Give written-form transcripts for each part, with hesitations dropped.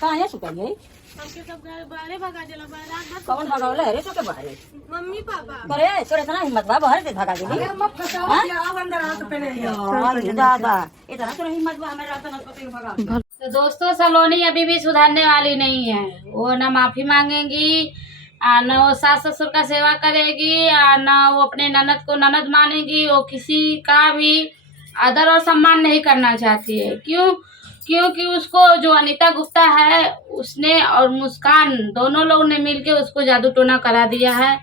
कहाँ है सुकल गई? हमके सब घर बाहरे भगा देला रात भर। कौन भगावले है रे तो के बाहरे? Mummy papa. अरे तोरे इतना हिम्मत बा बाहर से भगा देली? मत फसाओ आओ अंदर आ तो पहले हां दादा इतना तोरे हिम्मत बा हमें रात न पति भगा। तो दोस्तों सलोनी अभी भी सुधरने वाली नहीं है। वो ना माफी मांगेगी, ना वो सास ससुर का सेवा करेगी, ना वो अपने ननद को ननद मानेगी। वो किसी का भी आदर और सम्मान नहीं करना चाहती है। क्यों? क्योंकि उसको जो अनीता गुप्ता है उसने और मुस्कान दोनों लोग ने मिलके उसको जादू टोना करा दिया है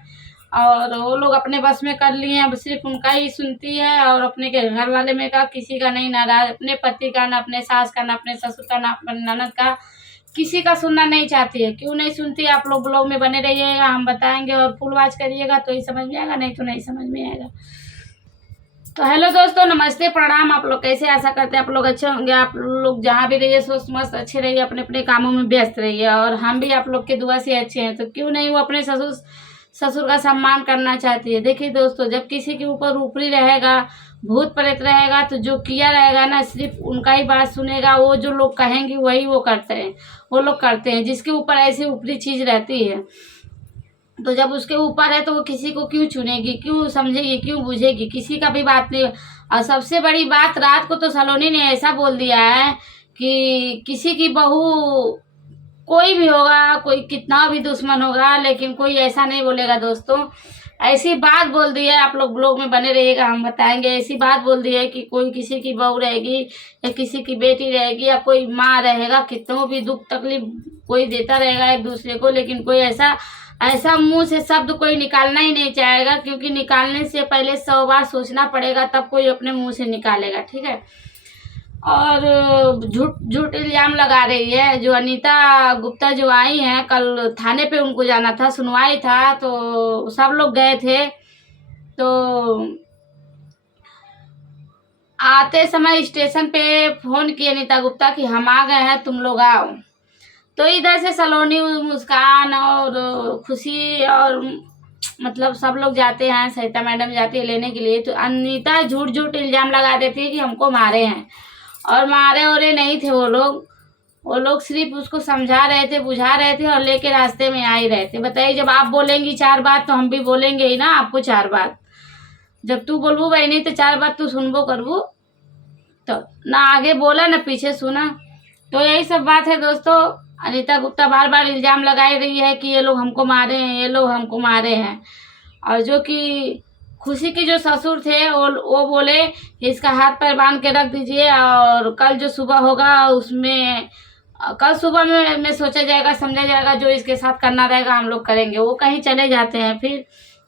और वो लोग अपने बस में कर लिए हैं। सिर्फ उनका ही सुनती है और अपने के घर वाले में का किसी का नहीं नाराज, अपने पति का, ना अपने सास का, ना अपने ससुर का, ना अपने ननद का, किसी का सुनना नहीं चाहती है। क्यों नहीं सुनती? आप लोग ब्लॉग में बने रहिएगा, हम बताएंगे और फुल वॉच करिएगा तो ही समझ में आएगा, नहीं तो नहीं समझ में आएगा। तो हेलो दोस्तों, नमस्ते, प्रणाम। आप लोग कैसे? आशा करते हैं आप लोग अच्छे होंगे। आप लोग जहाँ भी रहिए सोच मस्त अच्छे रहिए, अपने अपने कामों में व्यस्त रहिए और हम भी आप लोग के दुआ से अच्छे हैं। तो क्यों नहीं वो अपने ससुर का सम्मान करना चाहती है। देखिए दोस्तों, जब किसी के ऊपर ऊपरी रहेगा, भूत प्रेत रहेगा तो जो किया रहेगा ना सिर्फ उनका ही बात सुनेगा। वो जो लोग कहेंगे वही वो करते हैं, वो लोग करते हैं। जिसके ऊपर ऐसी ऊपरी चीज रहती है तो जब उसके ऊपर है तो वो किसी को क्यों चुनेगी, क्यों समझेगी, क्यों बुझेगी? किसी का भी बात नहीं। और सबसे बड़ी बात, रात को तो सलोनी ने ऐसा बोल दिया है कि किसी की बहू, कोई भी होगा, कोई कितना भी दुश्मन होगा, लेकिन कोई ऐसा नहीं बोलेगा। दोस्तों ऐसी बात बोल दी है, आप लोग ब्लॉग में बने रहिएगा, हम बताएंगे। ऐसी बात बोल दी है कि कोई किसी की बहू रहेगी या किसी की बेटी रहेगी या कोई माँ रहेगा, कितनों भी दुख तकलीफ कोई देता रहेगा एक दूसरे को, लेकिन कोई ऐसा मुंह से शब्द कोई निकालना ही नहीं चाहेगा। क्योंकि निकालने से पहले 100 बार सोचना पड़ेगा, तब कोई अपने मुंह से निकालेगा, ठीक है। और झूठ इल्जाम लगा रही है। जो अनीता गुप्ता जो आई हैं, कल थाने पे उनको जाना था, सुनवाई था, तो सब लोग गए थे। तो आते समय स्टेशन पे फोन किए अनीता गुप्ता कि हम आ गए हैं, तुम लोग आओ। तो इधर से सलोनी, मुस्कान और खुशी और मतलब सब लोग जाते हैं, सरिता मैडम जाती है लेने के लिए। तो अनीता झूठ इल्जाम लगा देती है कि हमको मारे हैं, और मारे और नहीं थे वो लोग सिर्फ उसको समझा रहे थे, बुझा रहे थे और लेके रास्ते में आ ही रहे थे। बताइए, जब आप बोलेंगी 4 बात तो हम भी बोलेंगे ही ना आपको 4 बात। जब तू बोलबू भाई नहीं तो 4 बात तू सुनबो करबू, तो ना आगे बोला ना पीछे सुना। तो यही सब बात है दोस्तों। अनीता गुप्ता बार बार इल्जाम लगाई रही है कि ये लोग हमको मारे हैं, ये लोग हमको मारे हैं। और जो कि खुशी के जो ससुर थे वो बोले कि इसका हाथ पैर बांध के रख दीजिए और कल जो सुबह होगा उसमें, कल सुबह में सोचा जाएगा, समझा जाएगा, जो इसके साथ करना रहेगा हम लोग करेंगे। वो कहीं चले जाते हैं फिर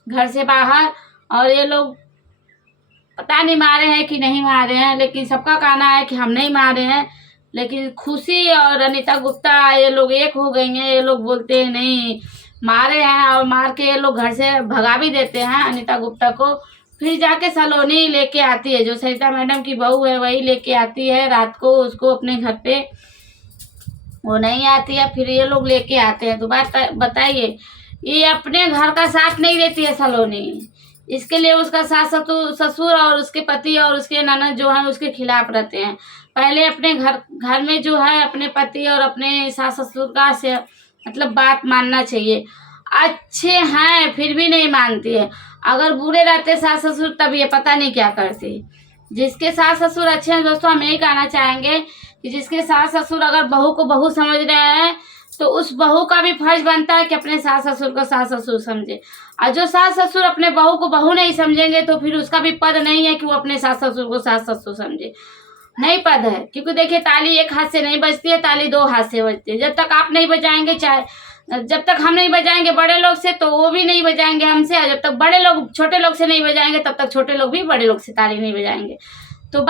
घर से बाहर, और ये लोग पता नहीं मारे हैं कि नहीं मारे हैं, लेकिन सबका कहना है कि हम नहीं मारे हैं। लेकिन खुशी और अनीता गुप्ता ये लोग एक हो गई हैं। ये लोग बोलते हैं नहीं मारे हैं, और मार के ये लोग घर से भगा भी देते हैं अनीता गुप्ता को। फिर जाके सलोनी लेके आती है, जो सरिता मैडम की बहू है वही लेके आती है रात को उसको अपने घर पे। वो नहीं आती है, फिर ये लोग लेके आते हैं। तो बात बताइए, ये अपने घर का साथ नहीं देती है सलोनी। इसके लिए उसका सास ससुर और उसके पति और उसके ननद जो है उसके खिलाफ रहते हैं। पहले अपने घर में जो है अपने पति और अपने सास ससुर का से मतलब बात मानना चाहिए। अच्छे हैं फिर भी नहीं मानती है। अगर बुरे रहते सास ससुर तब ये पता नहीं क्या करती। जिसके सास ससुर अच्छे हैं दोस्तों, हम यही कहना चाहेंगे कि जिसके सास ससुर अगर बहू को बहू समझ रहे हैं तो उस बहू का भी फर्ज बनता है कि अपने सास ससुर को सास ससुर समझे। और जो सास ससुर अपने बहू को बहू नहीं समझेंगे तो फिर उसका भी पद नहीं है कि वो अपने सास ससुर को सास ससुर समझे। नहीं पद है। क्योंकि देखिए, ताली एक हाथ से नहीं बजती है, ताली 2 हाथ से बजती है। जब तक आप नहीं बजाएंगे, चाहे जब तक हम नहीं बजाएंगे बड़े लोग से, तो वो भी नहीं बजाएंगे हमसे। और जब तक बड़े लोग छोटे लोग से नहीं बजाएंगे तब तक छोटे लोग भी बड़े लोग से ताली नहीं बजाएंगे। तो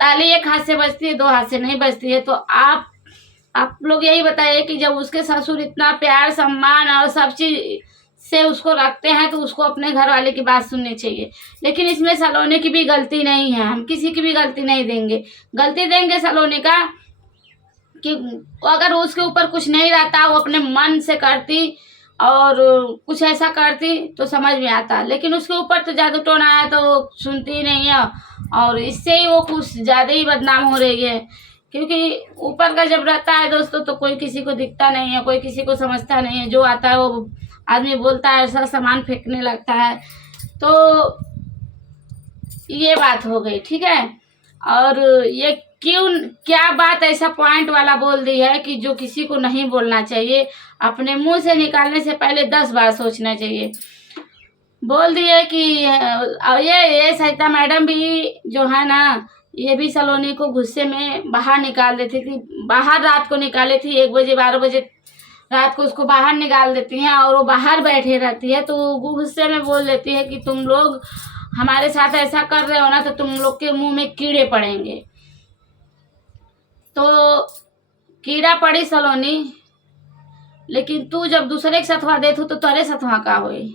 ताली एक हाथ से बजती है, 2 हाथ से नहीं बजती है। तो आप लोग यही बताइए कि जब उसके ससुर इतना प्यार सम्मान और सब चीज से उसको रखते हैं तो उसको अपने घर वाले की बात सुननी चाहिए। लेकिन इसमें सलोनी की भी गलती नहीं है, हम किसी की भी गलती नहीं देंगे। गलती देंगे सलोनी का कि अगर उसके ऊपर कुछ नहीं रहता, वो अपने मन से करती और कुछ ऐसा करती तो समझ में आता। लेकिन उसके ऊपर तो जादू टोना है तो सुनती ही नहीं है, और इससे ही वो कुछ ज़्यादा ही बदनाम हो रही है। क्योंकि ऊपर का जब रहता है दोस्तों तो कोई किसी को दिखता नहीं है, कोई किसी को समझता नहीं है। जो आता है वो आदमी बोलता है, ऐसा सामान फेंकने लगता है। तो ये बात हो गई, ठीक है। और ये क्या बात ऐसा पॉइंट वाला बोल दी है कि जो किसी को नहीं बोलना चाहिए, अपने मुंह से निकालने से पहले 10 बार सोचना चाहिए। बोल दिए कि ये सरिता मैडम भी जो है ना, ये भी सलोनी को गुस्से में बाहर निकाल देती थी। बाहर रात को निकाली थी, 1 बजे 12 बजे रात को उसको बाहर निकाल देती हैं और वो बाहर बैठे रहती है। तो वो गुस्से में बोल देती है कि तुम लोग हमारे साथ ऐसा कर रहे हो ना तो तुम लोग के मुंह में कीड़े पड़ेंगे। तो कीड़ा पड़ी सलोनी, लेकिन तू जब दूसरे के सथवा देथू तो तोरे सथवा का होई।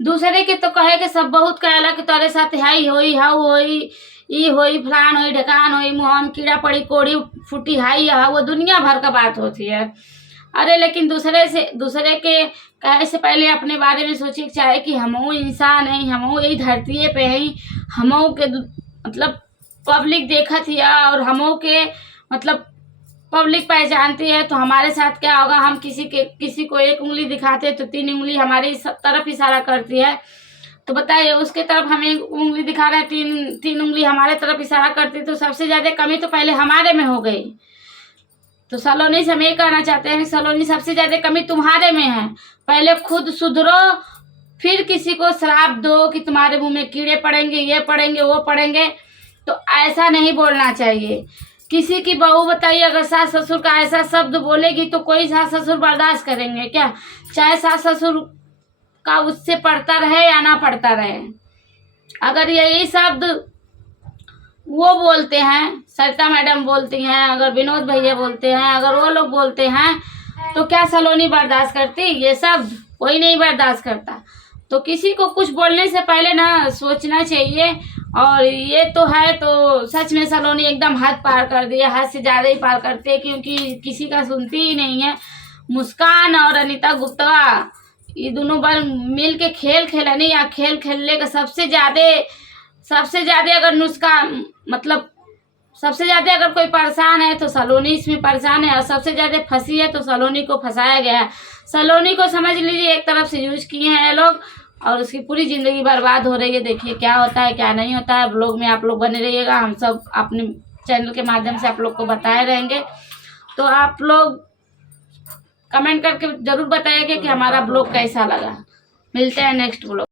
दूसरे के तो कहे के सब बहुत कहला कि तोरे साथ हाई होई, हाउ होई, ई होई, फलान होई, ढकान होई, मुँह में कीड़ा पड़ी, कोड़ी फूटी, हाई हा, वो दुनिया भर का बात होती है। अरे लेकिन दूसरे के कहे से पहले अपने बारे में सोचे चाहे कि हमहू इंसान हैं, हमहू यही धरती पे हैं, हमहू के मतलब पब्लिक देखत ही और हमहू के मतलब पब्लिक पहचानती है। तो हमारे साथ क्या होगा, हम किसी को 1 उंगली दिखाते तो 3 उंगली हमारी तरफ इशारा करती है। तो बताइए उसके तरफ हम 1 उंगली दिखा रहे हैं, 3 उंगली हमारे तरफ इशारा करती, तो सबसे ज़्यादा कमी तो पहले हमारे में हो गई। तो सलोनी से हम ये कहना चाहते हैं, सलोनी सबसे ज़्यादा कमी तुम्हारे में है। पहले खुद सुधरो, फिर किसी को श्राप दो कि तुम्हारे मुंह में कीड़े पड़ेंगे, ये पड़ेंगे, वो पड़ेंगे। तो ऐसा नहीं बोलना चाहिए। किसी की बहू बताइए अगर सास ससुर का ऐसा शब्द बोलेगी तो कोई सास ससुर बर्दाश्त करेंगे क्या? चाहे सास ससुर का उससे पड़ता रहे या ना पड़ता रहे। अगर यही शब्द वो बोलते हैं, सरिता मैडम बोलती हैं, अगर विनोद भैया बोलते हैं, अगर वो लोग बोलते हैं, तो क्या सलोनी बर्दाश्त करती? ये शब्द कोई नहीं बर्दाश्त करता। तो किसी को कुछ बोलने से पहले ना सोचना चाहिए। और ये तो है, तो सच में सलोनी एकदम हद पार कर दी है, हद से ज़्यादा ही पार करती है, क्योंकि किसी का सुनती ही नहीं है। मुस्कान और अनीता गुप्ता ये दोनों बार मिल के खेल खेलनी या खेल खेलने का सबसे ज़्यादा अगर नुस्खा मतलब सबसे ज़्यादा अगर कोई परेशान है तो सलोनी इसमें परेशान है, और सबसे ज़्यादा फंसी है तो सलोनी को फंसाया गया है। सलोनी को समझ लीजिए एक तरफ से यूज किए हैं लोग और उसकी पूरी ज़िंदगी बर्बाद हो रही है। देखिए क्या होता है क्या नहीं होता है। ब्लॉग में आप लोग बने रहिएगा, हम सब अपने चैनल के माध्यम से आप लोग को बताए रहेंगे। तो आप लोग कमेंट करके ज़रूर बताइएगा कि हमारा ब्लॉग कैसा लगा। मिलते हैं नेक्स्ट ब्लॉग।